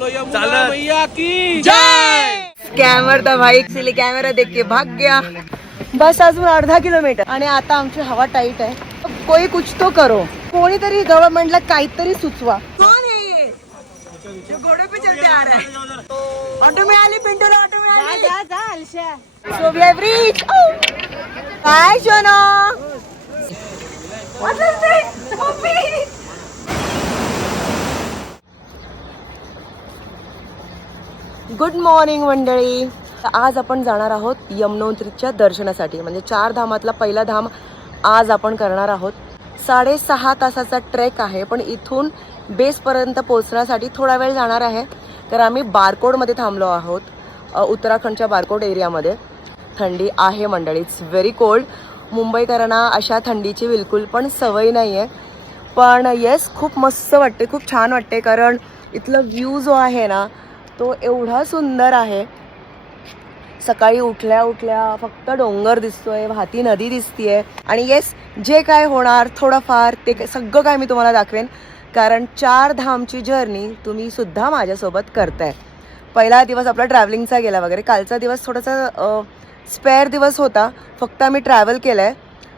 मैया की जय! कैमर था भाई इसीलिए कैमरा देख के भाग गया। बस अजून अर्धा किलोमीटर. आणि आता आमची हवा टाईट आहे. कोई कुछ तो करो. कोणीतरी गव्हर्नमेंटला काहीतरी सुचवा. है? जो घोड़े पे चलते आ रहा है. ऑटो में आली पिंटूला ऑटो में आली. सो वी हॅव रीच काय शोनो What is this? Good morning मंडळी. आज आपण जाणार आहोत यमुनोत्रीच्या दर्शनासाठी. म्हणजे चार धामातला पहिला धाम आज आपण करणार आहोत. साडेसहा तासाचा ट्रेक आहे पण इथून बेसपर्यंत पोहोचण्यासाठी थोडा वेळ जाणार आहे. तर आम्ही बारकोडमध्ये थांबलो आहोत उत्तराखंडच्या बारकोड एरियामध्ये. थंडी आहे मंडळी. इट्स व्हेरी कोल्ड मुंबईकरांना अशा थंडीची बिलकुल पण सवय नाही आहे पण येस खूप मस्त वाटते खूप छान वाटते कारण इथलं व्ह्यू जो आहे ना तो एवढा सुंदर आहे. सकाळी उठल्या उठल्या फक्त डोंगर दिसतोय वाहती नदी दिसतीये. आणि येस जे काय होणार थोडंफार ते सगळं काय मी तुम्हाला दाखवेन. कारण चार धामची जर्नी तुम्ही सुद्धा माझ्यासोबत करताय. पहिला दिवस आपला ट्रॅव्हलिंगचा गेला वगैरे. कालचा दिवस थोडासा स्पेअर दिवस होता. फक्त आम्ही ट्रॅव्हल केलं आहे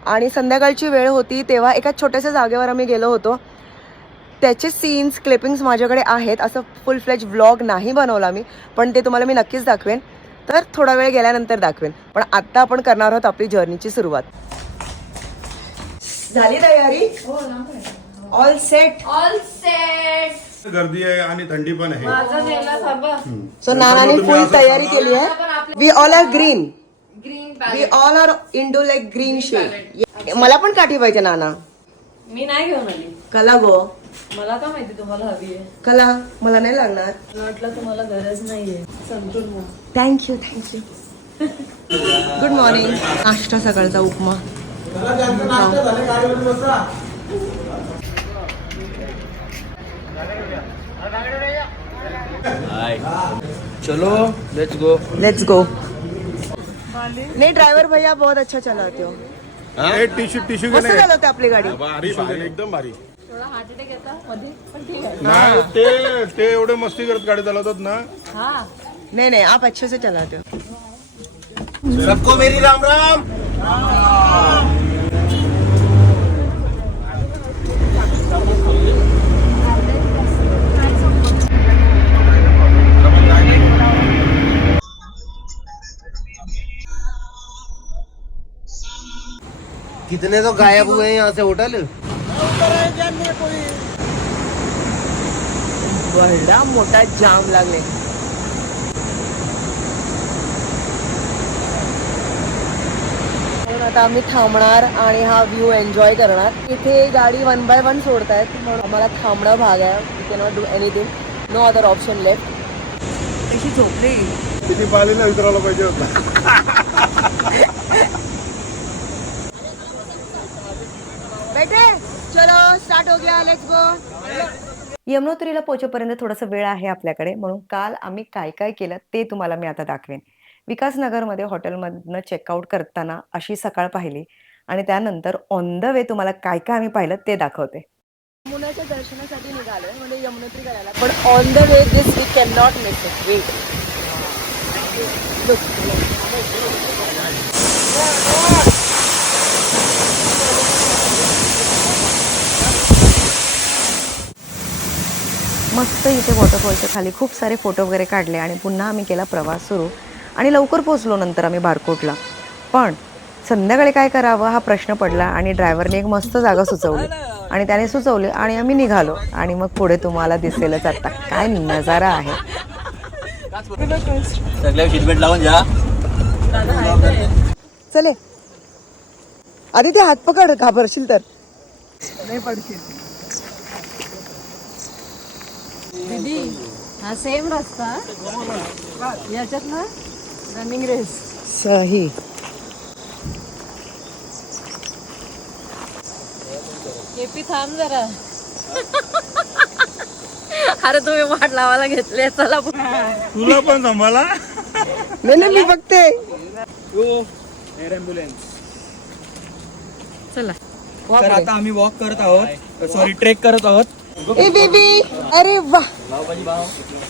आणि संध्याकाळची वेळ होती तेव्हा एका छोट्याशा जागेवर आम्ही गेलो होतो. त्याचे सीन्स क्लिपिंग्स माझ्याकडे आहेत. असं फुल फ्लेज व्लॉग नाही बनवला मी पण ते तुम्हाला मी नक्कीच दाखवेन. तर थोडा वेळ गेल्यानंतर दाखवेन. पण आत्ता आपण करणार आहोत आपली जर्नीची सुरुवात. झाली तयारी? ऑल सेट ऑल सेट गर्दी आहे आणि थंडी पण आहे. सो नानाने फुल तयारी केली आहे. We all are green green we all are into like green shade मला पण काठी पाहिजे नाना. मी नाही घेऊन आली. कला गो. मला का माहिती तुम्हाला हवी आहे? कला मला नाही लागणार. मला वाटलं तुम्हाला गरज नाहीये. मग थँक्यू थँक्यू गुड मॉर्निंग नाश्ता सकाळचा उपमा. चलो लेट्स गो लेट्स गो नहीं ड्राइवर भैया बहुत अच्छा चलाते हो. टिश्यू टिश्यू मस्त चालवते आपली गाडी. एकदम भारी. नाही ते ते एवढे मस्ती करत गाडी चालवतात ना. हा. नहीं नहीं आप अच्छे से चलाते हो. सबको मेरी राम राम. कितने तो गायब हुए हैं यहाँ से होटल? बडा मोठा जाम लागले. म्हणून आता आम्ही थांबणार आणि हा व्ह्यू एन्जॉय करणार. इथे गाडी वन बाय वन सोडतायत म्हणून आम्हाला थांबणं भाग आहे. We cannot do anything no other option left कशी झोपली. किती पालीला विचारायला पाहिजे होता. बेटे! चलो स्टार्ट हो गया लेट्स गो यमुनोत्रीला पोहोचेपर्यंत थोडासा वेळ आहे आपल्याकडे. म्हणून काल आम्ही काय काय केलं ते तुम्हाला मी आता दाखवेन. विकासनगरमध्ये हॉटेलमधनं चेकआउट करताना अशी सकाळ पाहिली आणि त्यानंतर ऑन द वे तुम्हाला काय काय आम्ही पाहिलं ते दाखवते. यमुनाच्या दर्शनासाठी निघालोय म्हणजे यमुनोत्री करायला. पण on the way this we can not miss it wait मस्त इथे वॉटरफॉलच्या खाली खूप सारे फोटो वगैरे काढले आणि पुन्हा आम्ही केला प्रवास सुरू. आणि लवकर पोचलो नंतर आम्ही बारकोटला. पण संध्याकाळी काय करावं हा प्रश्न पडला आणि ड्रायव्हरने एक मस्त जागा सुचवली. आणि त्याने सुचवली आणि आम्ही निघालो. आणि मग पुढे तुम्हाला दिसेलच आता काय नजारा आहे. चले. आधी ते हात पकड घाबरशील तर. दीदी हा सेम रस्ता. याच्यात ना रनिंग रेस सही. केपी थांब जरा. अरे तुम्ही वाट लावायला घेतले चला तुला पण सांभाळा नाही नाही, मी बघते. चला. तर आता आम्ही वॉक करत आहोत. सॉरी ट्रेक करत आहोत. ए बेबी अरे वा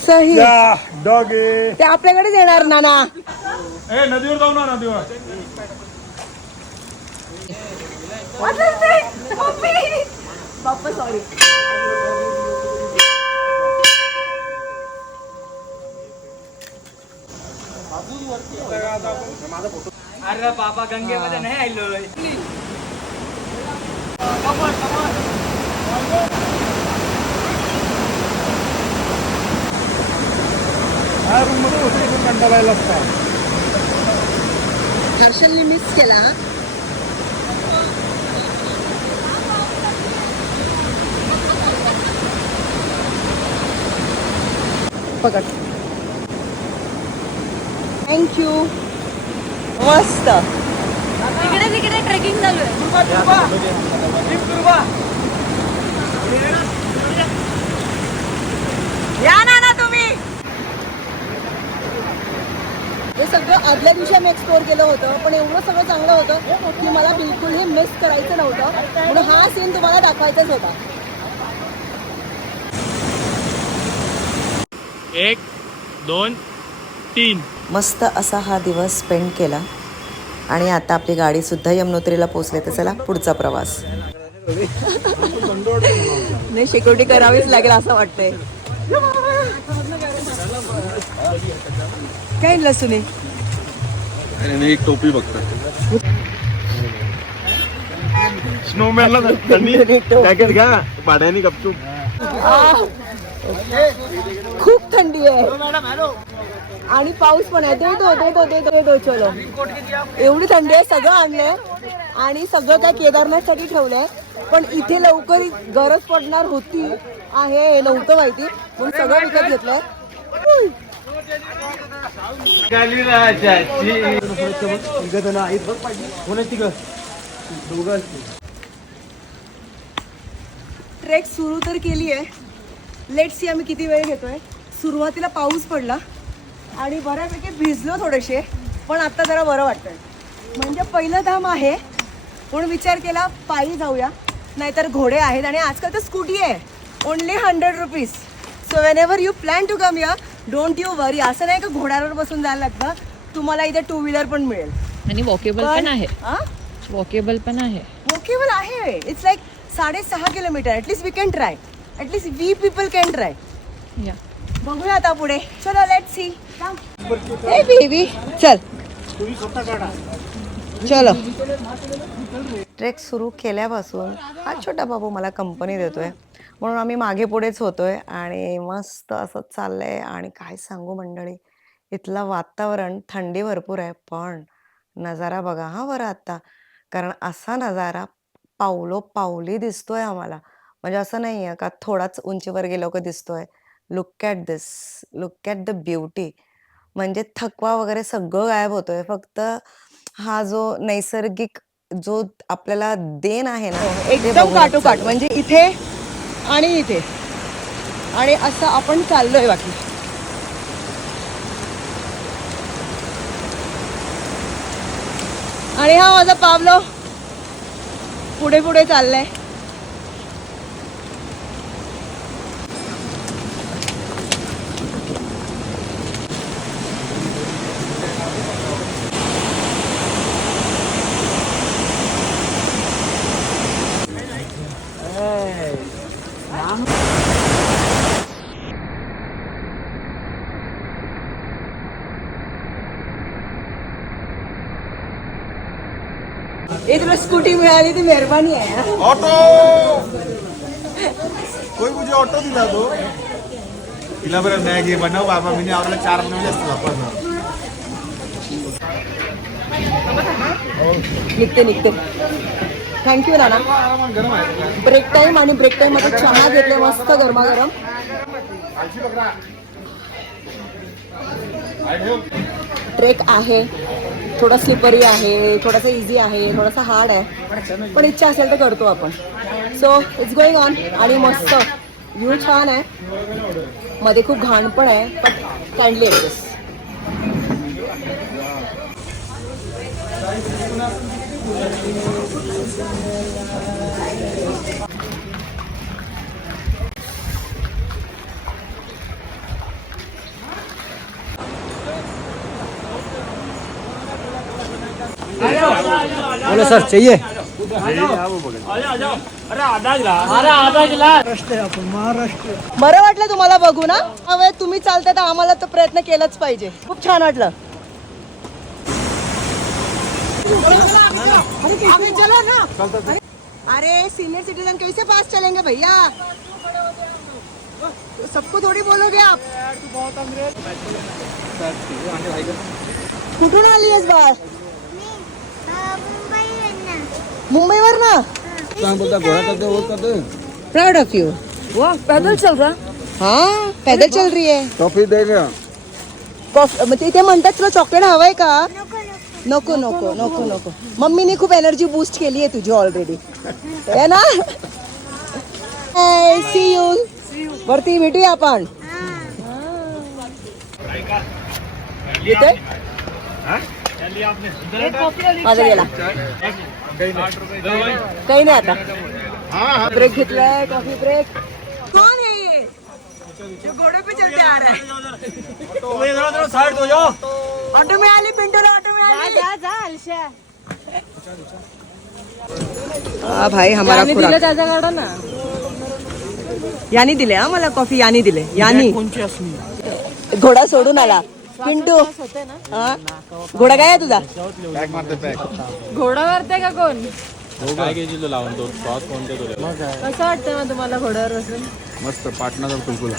सही. डॉगी ते आपल्याकडेच येणार नाना. ए नदीवर जाऊ ना नदीवर. बाप्पा सॉरी अरे बाबा गंगेमध्ये नाही आलोय. ह्या रूममध्ये होते इथून कंटाळायला हर्षलने मिस केला. पकड थँक्यू मस्त. तिकडे तिकडे ट्रेकिंग चालू आहे. या ना ना तुम्ही हे सगळं आदल्या दिवशी आम्ही एक्सप्लोर केलं होतं पण एवढं सगळं चांगलं होतं की मला बिलकुल हे मिस करायचं नव्हतं. म्हणून हा सीन तुम्हाला दाखवायचाच होता. एक दोन तीन. मस्त असा हा दिवस स्पेंड केला. आणि आता आपली गाडी सुद्धा यमुनोत्रीला पोहोचले तर चला पुढचा प्रवास. नाही सिक्युरिटी करावीच लागेल असं वाटतंय. काय लसुने आणि एक टोपी बघतात स्नोमॅनला त्यांनी जॅकेट घ्या भाड्याने गपचूप. खूप थंडी आहे. आणि पाऊस पण आहे. दे दो दे दो दे दो दे दो चलो. एवढी थंडी आहे सगळं आणलंय. आणि सगळं काय केदारनाथसाठी ठेवलंय. पण इथे लवकर गरज पडणार होती. आहे हे नव्हतं माहिती. म्हणून सगळं विकत घेतलंय. ट्रेक सुरू तर केली आहे लेट सी आम्ही किती वेळ घेतोय. सुरुवातीला पाऊस पडला आणि बऱ्यापैकी भिजलो थोडेसे पण आता जरा बरं वाटतंय. म्हणजे पहिलं धाम आहे म्हणून विचार केला पायी जाऊया. नाहीतर घोडे आहेत आणि आजकाल तर स्कूटी आहे. Only hundred rupees so whenever you plan to come yeah don't you वरी असं नाही का घोड्यावर बसून जायला लागतं. तुम्हाला इथे टू व्हीलर पण मिळेल. आणि वॉकेबल पण आहे. हां वॉकेबल पण आहे. वॉकेबल आहे. इट्स लाईक साडेसहा kilometre. At least we can try at least we people can try yeah बघूया आता पुढे. चलो लेट सी बेबी चल. चलो. ट्रेक सुरू केल्यापासून हा छोटा बाबू मला कंपनी देतोय. म्हणून आम्ही मागे पुढेच होतोय आणि मस्त असं चाललंय. आणि काय सांगू मंडळी इथलं वातावरण थंडी भरपूर आहे पण नजारा बघा हा बरं आत्ता कारण असा नजारा पावलो पावली दिसतोय आम्हाला. म्हणजे असं नाही आहे का थोडाच उंचीवर गेलो का दिसतोय. Look at this look at the beauty म्हणजे थकवा वगैरे सगळं गायब होतोय. फक्त हा जो नैसर्गिक जो आपल्याला देण आहे ना एकदम काटोकाट म्हणजे इथे आणि इथे. आणि असं आपण चाललोय बाकी. आणि हा माझा पावलो पुढे पुढे चाललाय ए तुला स्कूटी मिळाली ती मेहरबानी आहे. ऑटो! कोई मुझे ऑटो दिला दो। तिला बरं मॅगी बनव बाबा मी आवडला चार महिने असतो आपण निघते निघते. Thank you Nana. Break time आणि ब्रेक टाइममध्ये चहा घेतले मस्त गरमागरम. ट्रेक आहे. थोडा स्लिपरी आहे थोडासा इझी आहे थोडासा हार्ड आहे. पण इच्छा असेल तर करतो आपण. सो इट्स गोईंग ऑन आणि मस्त. व्ह्यू छान आहे. मध्ये खूप घाण पण आहे पण काइंडली ॲडजस्ट बोलो, सर, चाहिए? बरं वाटलं तुम्हाला बघू ना? हवे तुम्ही चालता तर आम्हाला तर प्रयत्न पाहिजे. खूप छान वाटलं. अरे सीनियर सिटीजन कैसे पास चलेंगे भैया? सबको थोड़ी बोलोगे आप? कुठून आली आहेस बाळ? मुंबईवर ना? प्राउड ऑफ़ यू वाह पैदल चल रहा? हाँ पैदल चल रही है. टॉफी देगा कॉफ- मग ते म्हणतात तुला चॉकलेट हवंय का? नको नको नको नको. मम्मीने खूप एनर्जी बूस्ट केली आहे तुझी ऑलरेडी आहे ना? सी यू वरती भेटूया आपण. येते माझा गेला. काही नाही. आता. ब्रेक घेतलाय कॉफी ब्रेक कोण है? ये जो घोड़े पे चलते आ रहा है. साइड हो जाओ ऑटो में आली पिंटूला ऑटो में आली. हा भाई हमारा खुराक. त्याचा गाडा ना. यानी दिले हा मला कॉफी यानी दिले. यानी. घोडा सोडून आला. पिंटू हा? घोडा काय आहे तुझा? पॅक मारते पॅक घोडा मारते का कोण कसं वाटतं मग तुम्हाला घोड्यावर बसून? मस्त पाटणाचा कुलकुला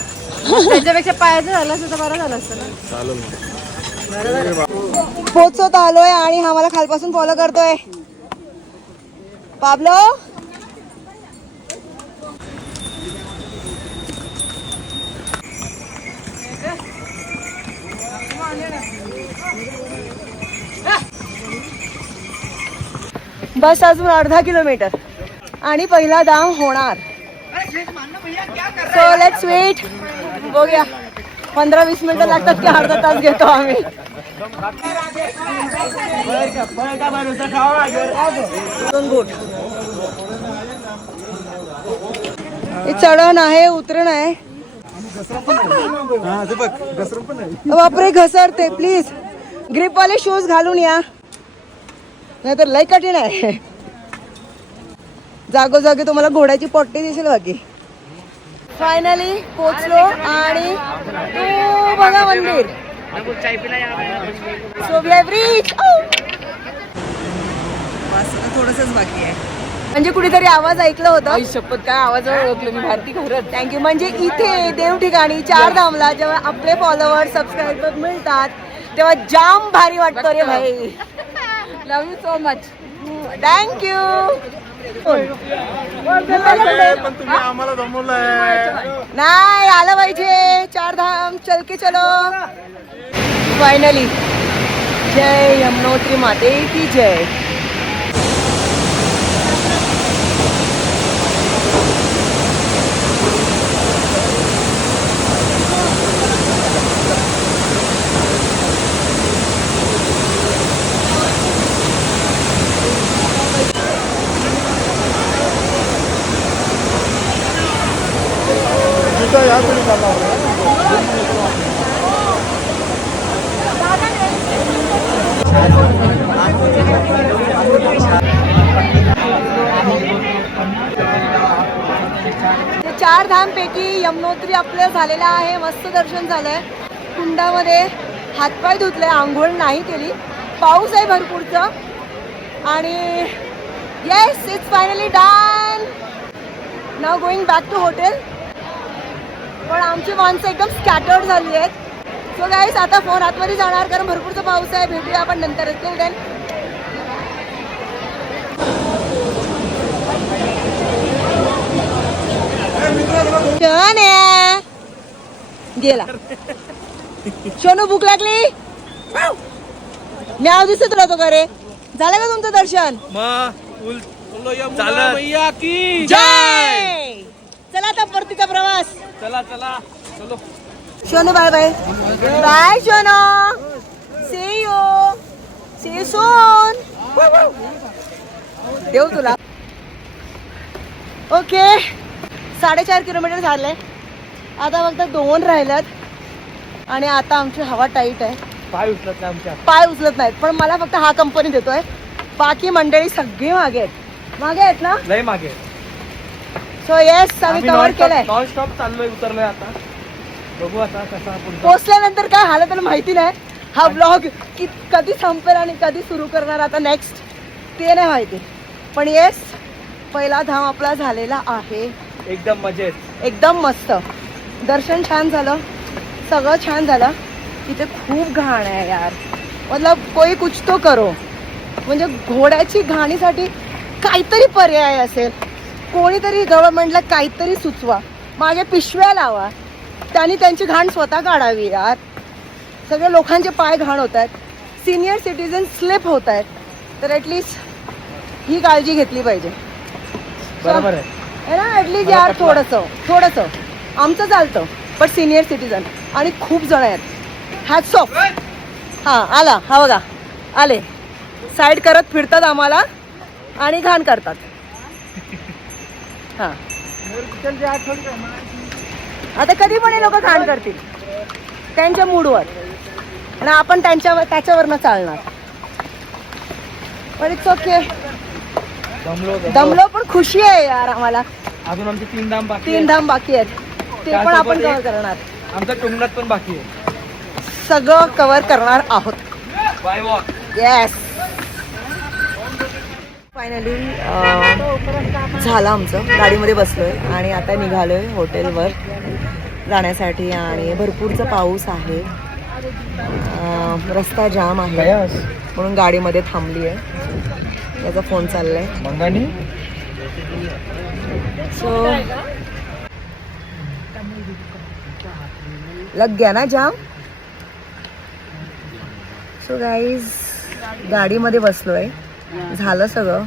त्याच्यापेक्षा पायाचं झालं असतं तर बरं झालं असतं ना? पोचत आलोय आणि हा मला खालपासून फॉलो करतोय. पाबलो? बस अजून अर्धा किलोमीटर. आणि पहिला दाम होणार. सो लेट्स वेट बघूया. पंधरा वीस मिनिटं लागतात की अर्धा तास घेतो आम्ही. हे चढण आहे उतरण आहे. बापरे घसरते प्लीज ग्रिपवाले शूज घालून या. नाहीतर लय कठीण आहे. जागोजागी तुम्हाला घोड्याची पट्टी दिसेल बाकी. फायनली पोचलो आणि तो बघा मंदिर. सो वी हॅव रीच थोडंसंच बाकी आहे. म्हणजे कुठेतरी आवाज ऐकलं होतं. शपथ काय आवाज ओळखलं मी भारती खरंच. थँक्यू म्हणजे इथे देव ठिकाणी चार धामला जेव्हा आपले फॉलोअर सबस्क्रायबर मिळतात तेव्हा जाम भारी वाटतो रे भाई. Love you so much thank you पण तुम्ही आम्हाला जमवलंय नाही आलं पाहिजे. चार धाम चल के चलो. फायनली जय यमुनोत्री माते की जय. ते चार धाम पैकी यमुनोत्री आपलं झालेलं आहे. मस्त दर्शन झालंय. कुंडामध्ये हातपाय धुतले आंघोळ नाही केली. पाऊस आहे भरपूरचं. आणि yes it's finally done now going back to hotel पण आमची माणसं एकदम स्कॅटर्ड झाली आहेत. सो गाईस आता फोन आतमध्ये जाणार कारण भरपूरचा पाऊस आहे. भेटूया आपण नंतर. देन शोन्या गेला. शोनू भूक लागली? म्याव दिसत तुला तो करे झालं का तुमचं दर्शन? मैया की जय! चला आता परतीचा प्रवास. चला चला. चलो. शोनू बाय बाय. बाय शोनू. सी यू सी सोन देऊ तुला. ओके साडेचार किलोमीटर झाले. आता फक्त दोन राहिल्यात आणि आता आमची हवा टाईट आहे. पाय उचलत नाही आमच्या. पाय उचलत नाहीत. पण मला फक्त हा कंपनी देतोय. बाकी मंडळी सगळी मागे आहेत. मागे आहेत ना? लय मागे सो येस आम्ही कव्हर केलंय. नॉन स्टॉप चाललोय उतरलोय आता. बघू आता कसा पुढचा. पोचल्यानंतर काय झालं तर माहिती नाही. हा ब्लॉग की कधी संपेल आणि कधी सुरू करणार आता नेक्स्ट ते नाही माहिती. पण येस पहिला धाम आपला झालेला आहे. एकदम मजेत. एकदम मस्त. दर्शन छान झालं. सगळं छान झालं. तिथे खूप घाण आहे यार. मतलब कोई कुछ तो करो. म्हणजे घोड्याची घाणीसाठी काहीतरी पर्याय असेल. कोणीतरी गव्हर्नमेंटला काहीतरी सुचवा. मागे पिशव्या लावा. त्यांनी त्यांची घाण स्वतः काढावी यार. सगळे लोकांचे पाय घाण होत आहेत. सिनियर सिटीजन स्लिप होत आहेत. तर ॲटलिस्ट ही काळजी घेतली पाहिजे. बरोबर आहे. ना? ॲटलीस्ट यार. थोडंसं थोडंसं. आमचं चालतं पण सिनियर सिटीजन आणि खूप जण आहेत. हॅट्स ऑफ हां आला. हा बघा. आले. साईड करत फिरतात आम्हाला आणि घाण करतात. हां. आता कधी पण हे लोक घाण करतील. त्यांच्या मूडवर. आणि आपण त्यांच्यावर त्याच्यावरनं चालणार. पण इट्स ओके दमलो दमलो. पण खुशी आहे यार आम्हाला. अजून आमचे तीन दाम बाकी तीन. धाम बाकी आहेत. ते पण आपण कव्हर करणार. आमचा टुंगणात पण बाकी आहे. सगळं कव्हर करणार आहोत. बाय वॉक येस फायनली झालं आमचं. गाडीमध्ये बसलोय आणि आता निघालोय हॉटेलवर जाण्यासाठी आणि भरपूरचा पाऊस आहे. रस्ता जाम आहे. म्हणून गाडीमध्ये थांबली आहे याचा फोन चाललाय. सो लग गया ना जाम? सो गाईज गाडीमध्ये बसलोय. झालं सगळं.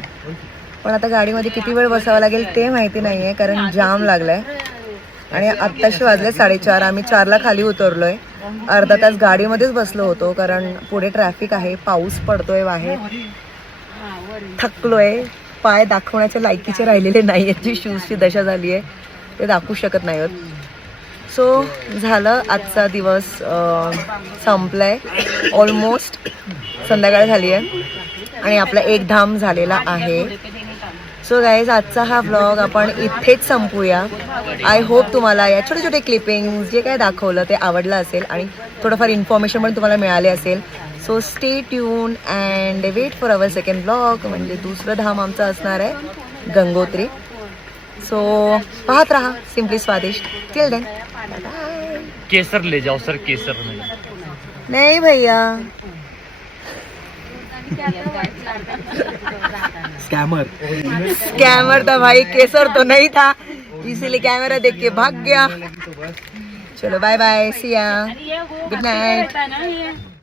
पण आता गाडीमध्ये किती वेळ बसावं लागेल ते माहिती नाहीये कारण जाम लागलाय. आणि आत्ताशी वाजले साडेचार आम्ही चारला खाली उतरलोय. अर्धा तास गाडीमध्येच बसलो होतो कारण पुढे ट्रॅफिक आहे पाऊस पडतोय बाहेर. थकलोय पाय दाखवण्याच्या लायकीचे राहिलेले नाही आहेत जी शूजची दशा झाली आहे ते दाखवू शकत नाही आहोत सो झालं आजचा दिवस अं, संपलाय. ऑलमोस्ट संध्याकाळ झाली आहे. आणि आपला एक धाम झालेला आहे. सो गाईज आजचा हा व्लॉग आपण इथेच संपूया. आय होप तुम्हाला या छोटे छोटे क्लिपिंग जे काय दाखवलं ते आवडलं असेल आणि थोडंफार इन्फॉर्मेशन पण तुम्हाला मिळाले असेल. So stay tune and wait for our second blog म्हणजे दुसरं धाम आमचं असणार आहे गंगोत्री. सो पाहत राहा सिम्पली स्वादिष्ट टिल देन केसर ले जाओ सर केसर नाही नहीं भैया। स्कॅमर स्कैमर था भाई केसर तो नहीं था। इसीलिए कैमरा देख के भाग गया। चलो bye bye Siya good night